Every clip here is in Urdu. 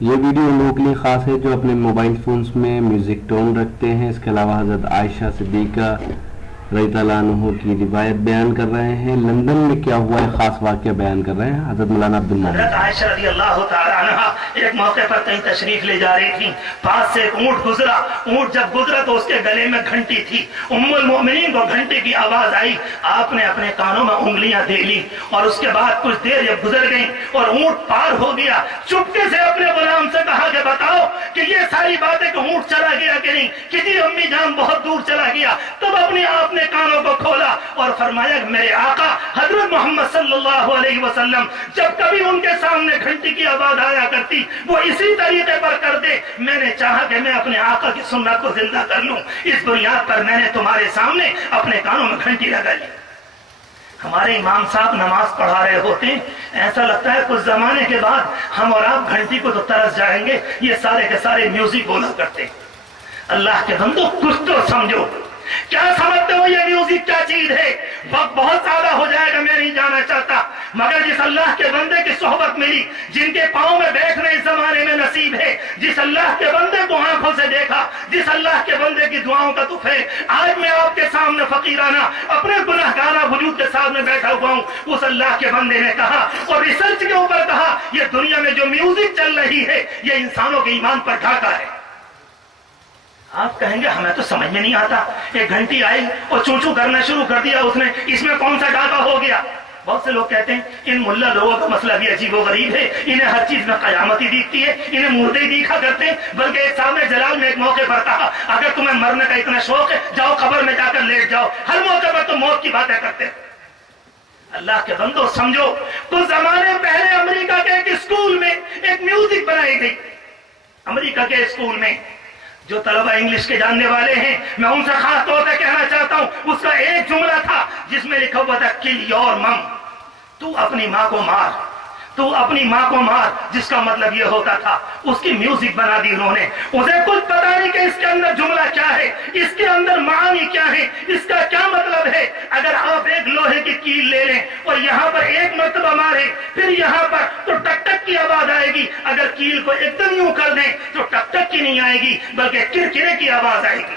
یہ ویڈیو ان لوگوں کے لیے خاص ہے جو اپنے موبائل فونز میں میوزک ٹون رکھتے ہیں۔ اس کے علاوہ حضرت عائشہ صدیقہ رضی اللہ عنہ کی روایت بیان کر رہے ہیں، لندن میں کیا ہوا ہے خاص واقعہ بیان کر رہے ہیں حضرت مولانا عبد المنان۔ حضرت عائشہ رضی اللہ تعالی عنہ ایک موقع پر کہیں تشریف لے جا رہی تھی، پاس سے ایک اونٹ گزرا، اونٹ جب گزرا تو اس کے گلے میں گھنٹی تھی، ام المؤمنین کو گھنٹی کی آواز آئی، آپ نے اپنے کانوں میں انگلیاں دے لی اور اس کے بعد کچھ دیر جب گزر گئی اور اونٹ پار ہو گیا، چپکے سے اپنے غلام سے کہا کہ بتاؤ کہ یہ ساری باتیں کہ اونٹ چلا گیا کہ نہیں، کہ جی امی جان بہت دور چلا گیا۔ تب اپنے آپ نے کانوں کو کھولا اور فرمایا کہ میرے آقا حضرت محمد صلی اللہ علیہ وسلم جب کبھی ان کے سامنے گھنٹی کی آواز آیا کرتی وہ اسی طریقے پر کر دے، میں نے چاہا کہ میں اپنے آقا کی سنت کو زندہ کر لوں، اس بنیاد پر میں نے تمہارے سامنے اپنے کانوں میں گھنٹی لگا لی۔ ہمارے امام صاحب نماز پڑھا رہے ہوتے ہیں، ایسا لگتا ہے کچھ زمانے کے بعد ہم اور آپ گھنٹی کو تو ترس جائیں گے، یہ سارے کے سارے میوزک بولا کرتے ہیں۔ اللہ کے بندو کچھ تو سمجھو، کیا سمجھتے ہو یہ میوزک کیا چیز ہے؟ وقت بہت زیادہ ہو جائے گا، میں نہیں جانا چاہتا، مگر جس اللہ کے بندے کی صحبت ملی، جن کے پاؤں میں بیٹھنا اس زمانے میں نصیب ہے، جس اللہ کے بندے کو آنکھوں سے دیکھا، جس اللہ کے بندے کی دعاؤں کا تحفہ ہے، آج میں آپ کے سامنے فقیرانہ اپنے گناہگارہ وجود کے سامنے بیٹھا ہوا ہوں، اس اللہ کے بندے نے کہا اور ریسرچ کے اوپر کہا یہ دنیا میں جو میوزک چل رہی ہے یہ انسانوں کے ایمان پر ڈھاکہ ہے۔ آپ کہیں گے ہمیں تو سمجھ میں نہیں آتا، ایک گھنٹی آئی اور چوں چوں کرنا شروع کر دیا اس نے، اس میں کون سا ڈاکہ ہو گیا؟ بہت سے لوگ کہتے ہیں ان ملا لوگوں کا مسئلہ بھی عجیب و غریب ہے، انہیں ہر چیز میں قیامت ہی دیکھتی ہے، انہیں مردے ہی دیکھا کرتے ہیں، بلکہ ایک صاحب نے جلال میں ایک موقع پر کہا اگر تمہیں مرنے کا اتنا شوق ہے جاؤ قبر میں جا کر لیٹ جاؤ، ہر موقع پر تم موت کی باتیں کرتے ہیں۔ اللہ کے بندو سمجھو، کچھ زمانے پہلے امریکہ کے ایک اسکول میں ایک میوزک بنائی گئی، امریکہ کے اسکول میں جو طلبہ انگلش کے جاننے والے ہیں میں ان سے خاص طور پہ کہنا چاہتا ہوں، اس کا ایک جملہ تھا جس میں لکھا ہوا تھا کل یور مم، تو اپنی ماں کو مار، تو اپنی ماں کو مار، جس کا مطلب یہ ہوتا تھا اس کی میوزک بنا دی انہوں نے، اسے کچھ پتا نہیں کہ اس کے اندر جملہ کیا ہے، اس کے اندر معانی کیا ہے، اس کا کیا مطلب ہے۔ اگر آپ ایک لوہے کی کیل لے لیں اور یہاں پر ایک مرتبہ مارے پھر یہاں پر تو ٹک ٹک کی آواز آئے گی، اگر کیل کو ایک دم یوں کر دیں تو ٹک ٹک کی نہیں آئے گی بلکہ کرکرے کی آواز آئے گی۔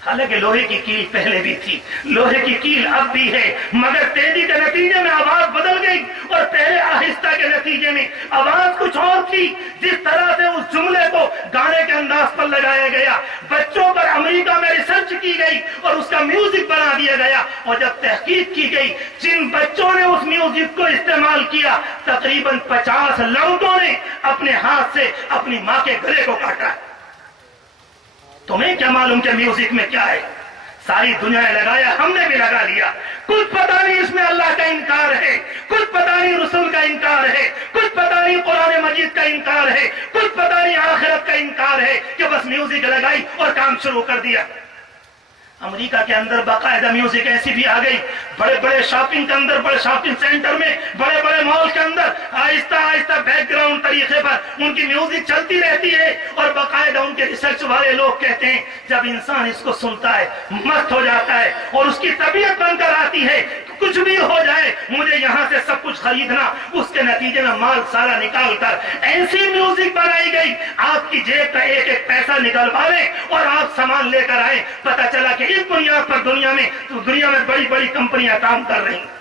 حالانکہ لوہے کی کیل پہلے بھی تھی، لوہے کی کیل اب بھی ہے، مگر تیزی کے نتیجے میں آواز بدل گئی اور پہلے آہستہ کے نتیجے میں آواز کچھ اور تھی۔ جس طرح سے اس جملے کو گانے کے انداز پر لگایا گیا، بچوں پر امریکہ میں ریسرچ کی گئی اور اس کا میوزک بنا دیا گیا، اور جب تحقیق کی گئی جن بچوں نے اس میوزک کو استعمال کیا تقریباً 50 لڑکوں نے اپنے ہاتھ سے اپنی ماں کے گلے کو کاٹا۔ تمہیں کیا معلوم کہ میوزک میں کیا ہے؟ ساری دنیا نے لگایا، ہم نے بھی لگا لیا، کچھ پتہ نہیں اس میں اللہ کا انکار ہے، کچھ پتہ نہیں رسول کا انکار ہے، کچھ پتہ نہیں قرآن مجید کا انکار ہے، کچھ پتہ نہیں آخرت کا انکار ہے، کہ بس میوزک لگائی اور کام شروع کر دیا۔ امریکہ کے اندر باقاعدہ میوزک ایسی بھی آ گئی، بڑے بڑے شاپنگ کے اندر، بڑے شاپنگ سینٹر میں، بڑے بڑے مال کے اندر آہستہ آہستہ بیک گراؤنڈ طریقے پر ان کی میوزک چلتی رہتی ہے، اور باقاعدہ ان کے ریسرچ والے لوگ کہتے ہیں جب انسان اس کو سنتا ہے مست ہو جاتا ہے اور اس کی طبیعت بن کر آتی ہے کچھ بھی ہو جائے مجھے یہاں سے سب کچھ خریدنا، اس کے نتیجے میں مال سارا نکال کر ایسی میوزک بنائی گئی آپ کی جیب کا ایک ایک پیسہ نکلوا لیں اور آپ سامان لے کر آئے، پتہ چلا کہ اس بنیاد پر دنیا میں بڑی بڑی کمپنیاں کام کر رہی ہیں۔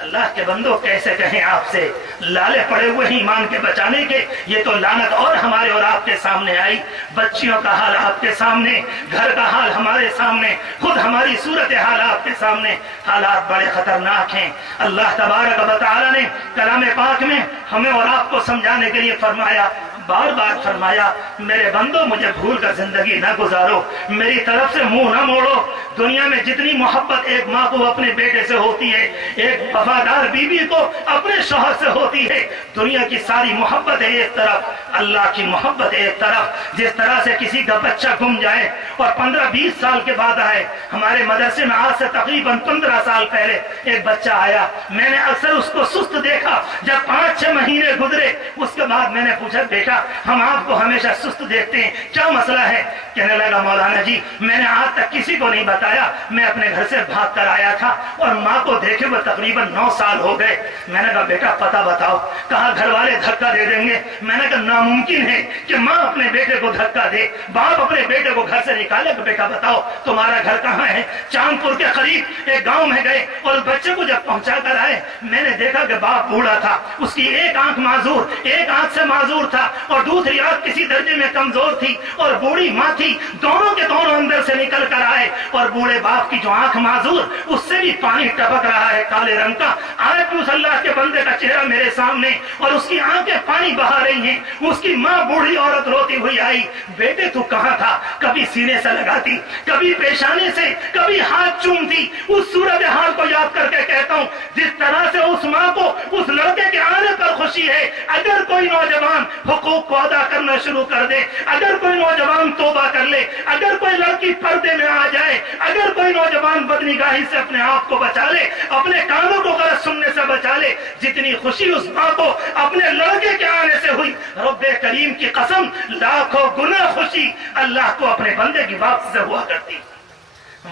اللہ کے بندوں کیسے کہیں آپ سے، لالے پڑے ہوئے ہیں ایمان کے بچانے کے، یہ تو لعنت اور ہمارے اور آپ کے سامنے آئی، بچیوں کا حال آپ کے سامنے، گھر کا حال ہمارے سامنے، خود ہماری صورتحال آپ کے سامنے، حالات بڑے خطرناک ہیں۔ اللہ تبارک و تعالی نے کلام پاک میں ہمیں اور آپ کو سمجھانے کے لیے فرمایا، بار بار فرمایا میرے بندو مجھے بھول کر زندگی نہ گزارو، میری طرف سے منہ نہ موڑو۔ دنیا میں جتنی محبت ایک ماں کو اپنے بیٹے سے ہوتی ہے، ایک وفادار بیوی کو اپنے شوہر سے ہوتی ہے، دنیا کی ساری محبت ہے ایک طرف، اللہ کی محبت ایک طرف، جس طرح سے کسی کا بچہ گم جائے اور 15-20 سال کے بعد آئے. ہمارے مدرسے میں آج سے تقریباً 15 سال پہلے ایک بچہ آیا. میں نے اکثر اس کو سست دیکھا. جب 5-6 مہینے گزرے اس کے بعد میں نے پوچھا بیٹا ہم آپ کو ہمیشہ سست دیکھتے ہیں، کیا مسئلہ ہے؟ کہنے لگا مولانا جی میں نے آج تک کسی کو نہیں بتایا، میں اپنے گھر سے بھاگ کر آیا تھا اور ماں کو دیکھے وہ تقریباً 9 سال ہو گئے. میں نے کہا بیٹا پتہ بتاؤ. کہا گھر والے دھکا دے دیں گے. میں نے کہا ناممکن ہے کہ ماں اپنے بیٹے کو دھکا دے، باپ اپنے بیٹے کو گھر سے نکالے کہ بیٹا بتاؤ تمہارا گھر کہاں ہے؟ چاندپور کے قریب ایک گاؤں میں گئے اور اس بچے کو جب پہنچا کر آئے میں نے دیکھا کہ باپ بوڑھا تھا، اس کی ایک آنکھ معذور، ایک آنکھ سے معذور تھا اور دوسری آنکھ کسی درجے میں کمزور تھی اور بوڑھی ماں تھی. دونوں کے دونوں اندر سے نکل کر آئے اور بوڑھے باپ کی جو آنکھ معذور اس سے بھی پانی ٹپک رہا ہے کالے رنگ کا. آج بھی اس اللہ کے بندے کا چہرہ میرے سامنے اور اس کی آنکھیں پانی بہا رہی ہیں. اس کی ماں بوڑھی عورت روتی ہوئی آئی. بیٹے تو کہاں تھا؟ کبھی سینے سے لگاتی، کبھی پیشانے سے، کبھی ہاتھ چومتی. اس صورت حال کو یاد کر کے کہتا ہوں جس طرح سے اس ماں کو اس لڑکے کے آنے پر خوشی ہے. اگر کوئی نوجوان حقوق کو ادا کرنا شروع کر دے، اگر کوئی نوجوان توبہ کر لے، اگر کوئی لڑکی پردے میں آ جائے، اگر کوئی نوجوان بدنگاہی سے اپنے آپ کو بچا لے، اپنے کانوں کو غلط سننے سے بچا لے، جتنی خوشی اس ماں کو اپنے لڑکے کے آنے سے ہوئی رب کریم کی قسم لاکھوں گنا خوشی اللہ کو اپنے بندے کی واپسی سے ہوا کرتی.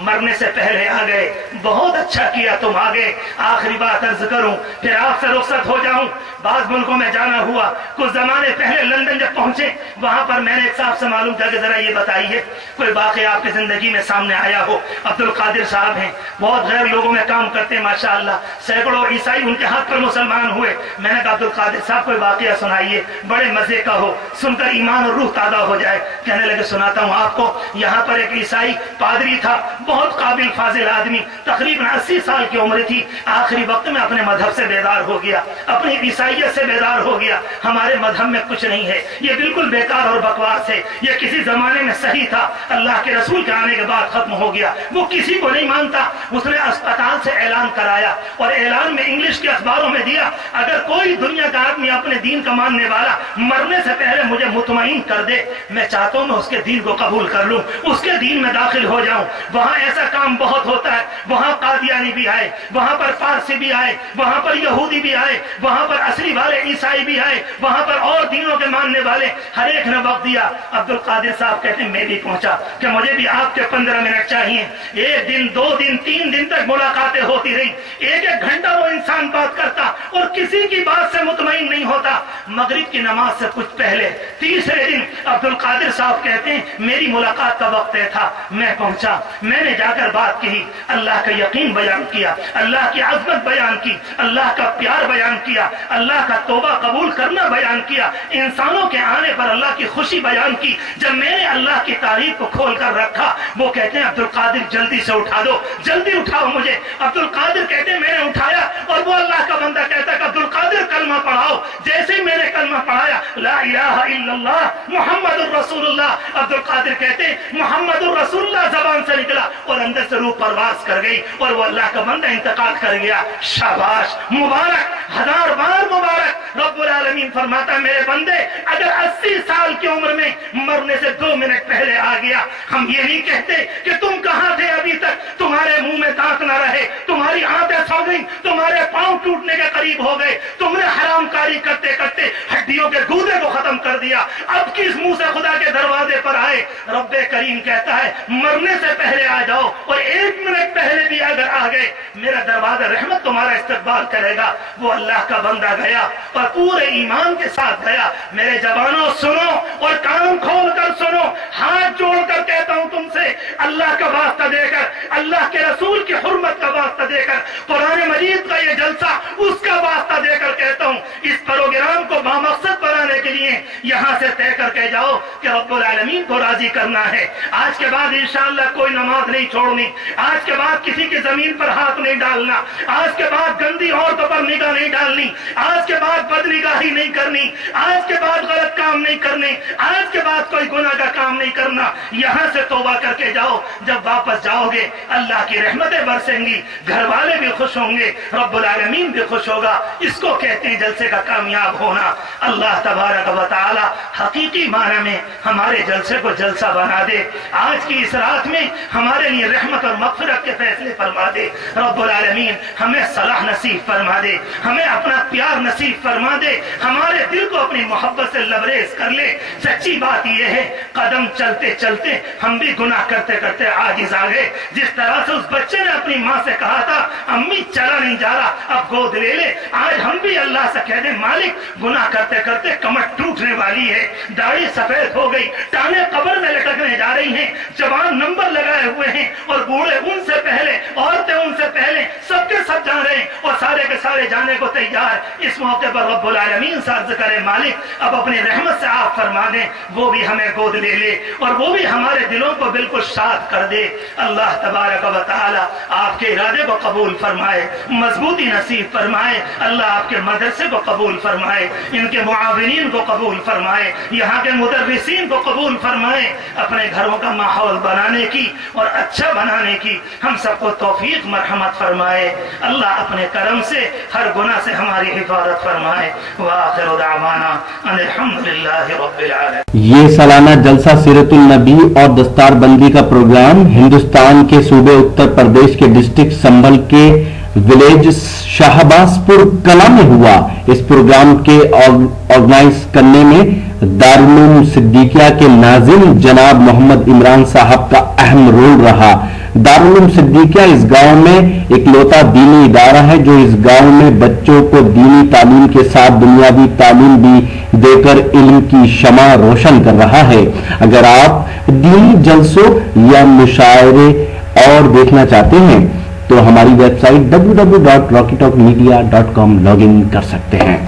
مرنے سے پہلے آ گئے، بہت اچھا کیا تم آ گئے. آخری بات عرض کروں پھر آپ سے رخصت ہو جاؤں. بعض ملکوں میں جانا ہوا. کچھ زمانے پہلے لندن جب پہنچے وہاں پر میں نے ایک صاحب سے معلوم کیا کہ ذرا یہ بتائیے کوئی واقعہ آپ کی زندگی میں سامنے آیا ہو. عبد القادر صاحب ہیں، بہت غیر لوگوں میں کام کرتے ہیں ماشاءاللہ، سینکڑوں عیسائی ان کے ہاتھ پر مسلمان ہوئے. میں نے کہا عبد القادر صاحب کوئی واقعہ سنائیے بڑے مزے کا ہو، سن کر ایمان اور روح تازہ ہو جائے. کہنے لگے سناتا ہوں آپ کو. یہاں پر ایک عیسائی پادری تھا، بہت قابل فاضل آدمی، تقریباً 80 سال کی عمر تھی. آخری وقت میں اپنے مذہب سے بیدار ہو گیا، اپنی عیسائیت سے بیدار ہو گیا. ہمارے مذہب میں کچھ نہیں ہے، یہ بالکل بیکار اور بکواس ہے، یہ کسی زمانے میں صحیح تھا، اللہ کے رسول کے آنے کے بعد ختم ہو گیا. وہ کسی کو نہیں مانتا. اس نے اسپتال سے اعلان کرایا اور اعلان میں انگلش کے اخباروں میں دیا اگر کوئی دنیا کا آدمی اپنے دین کا ماننے والا مرنے سے پہلے مجھے مطمئن کر دے، میں چاہتا ہوں میں اس کے دین کو قبول کر لوں، اس کے دین میں داخل ہو جاؤں. وہاں ایسا کام بہت ہوتا ہے. وہاں قادیانی بھی آئے، وہاں پر فارسی بھی آئے، وہاں پر یہودی بھی آئے، وہاں پر اصلی والے عیسائی بھی آئے، وہاں پر اور دینوں کے ماننے والے، ہر ایک نے وقت دیا. عبد القادر صاحب کہتے ہیں میں بھی پہنچا کہ مجھے بھی آپ کے 15 منٹ چاہیے. 1 دن 2 دن 3 دن تک ملاقاتیں ہوتی رہی. 1 گھنٹہ وہ انسان بات کرتا اور کسی کی بات سے مطمئن نہیں ہوتا. مغرب کی نماز سے کچھ پہلے تیسرے دن عبد القادر صاحب کہتے ہیں میری ملاقات کا وقت تھا، میں پہنچا. میں نے جا کر بات کی، اللہ کا یقین بیان کیا، اللہ کی عظمت بیان کی، اللہ کا پیار بیان کیا، اللہ کا توبہ قبول کرنا بیان کیا، انسانوں کے آنے پر اللہ کی خوشی بیان کی. جب میں نے اللہ کی تعریف کو کھول کر رکھا وہ کہتے ہیں عبد القادر جلدی سے اٹھا دو، جلدی اٹھاؤ مجھے. عبد القادر کہتے ہیں میں نے اٹھایا اور وہ اللہ کا بندہ کہتا ہے کہ عبد القادر کلمہ پڑھاؤ. جیسے ہی میں نے کلمہ پڑھایا لا الہ الا اللہ محمد الرسول اللہ، عبد القادر کہتے ہیں محمد الرسول اللہ زبان سے نکلا اور اندر سے روح پرواز کر گئی اور وہ اللہ کا بندہ انتقال کر گیا. شاباش، مبارک، 1000 بار مبارک. رب العالمین فرماتا ہے میرے بندے اگر 80 سال کی عمر میں مرنے سے 2 منٹ پہلے آ گیا، ہم یہ نہیں کہتے کہ تم کہاں تھے ابھی تک، تمہارے منہ میں دانت نہ رہے، تمہاری آنتیں سو گئیں، تمہارے پاؤں ٹوٹنے کے قریب ہو گئے، تم نے حرام کاری کرتے کرتے ہڈیوں کے گودے کو ختم کر دیا، اب کس منہ سے خدا کے دروازے پر آئے. رب کریم کہتا ہے مرنے سے پہلے آ جاؤ اور 1 منٹ پہلے بھی اگر آ گئے میرا دروازہ رحمت تمہارا استقبال کرے گا. وہ اللہ کا بندہ گیا اور پورے ایمان کے ساتھ گیا. میرے جوانوں سنو اور کان کھول کر سنو، ہاتھ جوڑ کر کہتا ہوں تم سے، اللہ کا واسطہ دے کر، اللہ کے رسول کی حرمت کا واسطہ دے کر، قرآن مجید کا یہ جلسہ اس کا واسطہ دے کر کہتا ہوں اس پروگرام کو بامقصد بنانے کے لیے یہاں سے طے کر کے جاؤ کہ رب العالمین کو راضی کرنا ہے. آج کے بعد انشاءاللہ کوئی نماز نہیں چھوڑنی، آج کے بعد کسی کی زمین پر ہاتھ نہیں ڈالنا، آج کے بعد گندی عورتوں پر نگاہ نہیں ڈالنی، آج کے بعد بدنگاہی نہیں کرنی، آج کے بعد غلط کام نہیں کرنے، آج کے بعد کوئی گناہ کا کام نہیں کرنا. یہاں سے توبہ کر کے جاؤ. جب واپس جاؤ گے اللہ کی رحمتیں برسیں گی، گھر والے بھی خوش ہوں گے، رب العالمین بھی خوش ہوگا. اس کو کہتے ہیں جلسے کا کامیاب ہونا. اللہ تبارک و تعالی تعالی حقیقی معنی میں ہمارے جلسے کو جلسہ بنا دے. آج کی اس رات میں ہمارے لیے رحمت اور مغفرت کے فیصلے فرما دے. رب العالمین ہمیں صلاح نصیب فرما دے, ہمیں اپنا پیار نصیب فرما دے, ہمارے دل کو اپنی محبت سے لبریز کر لے. سچی بات یہ ہے قدم چلتے چلتے ہم بھی گناہ کرتے کرتے عاجز آ گئے. جس طرح سے اس بچے نے اپنی ماں سے کہا تھا امی چلا نہیں جا رہا اب گود لے لے, آج ہم بھی اللہ سے کہہ دیں مالک گناہ کرتے کرتے کمر ٹوٹنے والی ہے, داڑھی سفید ہو گئی, ٹانگیں قبر میں لٹکنے جا رہی ہیں, جوان نمبر لگائے ہوئے ہیں اور بوڑھے ان سے پہلے, عورتیں ان سے پہلے, سب کے سب جا رہے ہیں اور سارے کے سارے جانے کو تیار. اس موقع پر رب العالمین سے عرض کرے مالک اب اپنی رحمت سے آپ فرما دیں وہ بھی ہمیں گود لے لے اور وہ بھی ہمارے دلوں کو بالکل شاد کر دے. اللہ تبارک و تعالی آپ کے ارادے کو قبول فرمائے, مضبوطی نصیب فرمائے. اللہ آپ کے مدرسے کو قبول فرمائے, ان کے معاونین کو قبول فرمائے, یہاں کے مدرسین کو قبول فرمائے. اپنے گھروں کا ماحول بنانے کی اور اچھا بنانے کی ہم سب کو توفیق مرحمت فرمائے. اللہ اپنے کرم سے ہر گناہ سے ہماری حفاظت فرمائے. وآخر دعوانا ان الحمدللہ رب العالمین. یہ سالانہ جلسہ سیرت النبی اور دستار بندی کا پروگرام ہندوستان کے صوبے اتر پردیش کے ڈسٹرکٹ سنبھل کے ولیج شہباز پور کلا میں ہوا. اس پروگرام کے آرگنائز کرنے میں دارالعلوم صدیقیہ کے ناظم جناب محمد عمران صاحب کا اہم رول رہا. دارالعلوم صدیقیہ اس گاؤں میں اکلوتا دینی ادارہ ہے جو اس گاؤں میں بچوں کو دینی تعلیم کے ساتھ دنیاوی تعلیم بھی دے کر علم کی شمع روشن کر رہا ہے. اگر آپ دینی جلسوں یا مشاعرے اور دیکھنا چاہتے ہیں تو ہماری web site www.rockytalkmedia.com log in کر سکتے ہیں.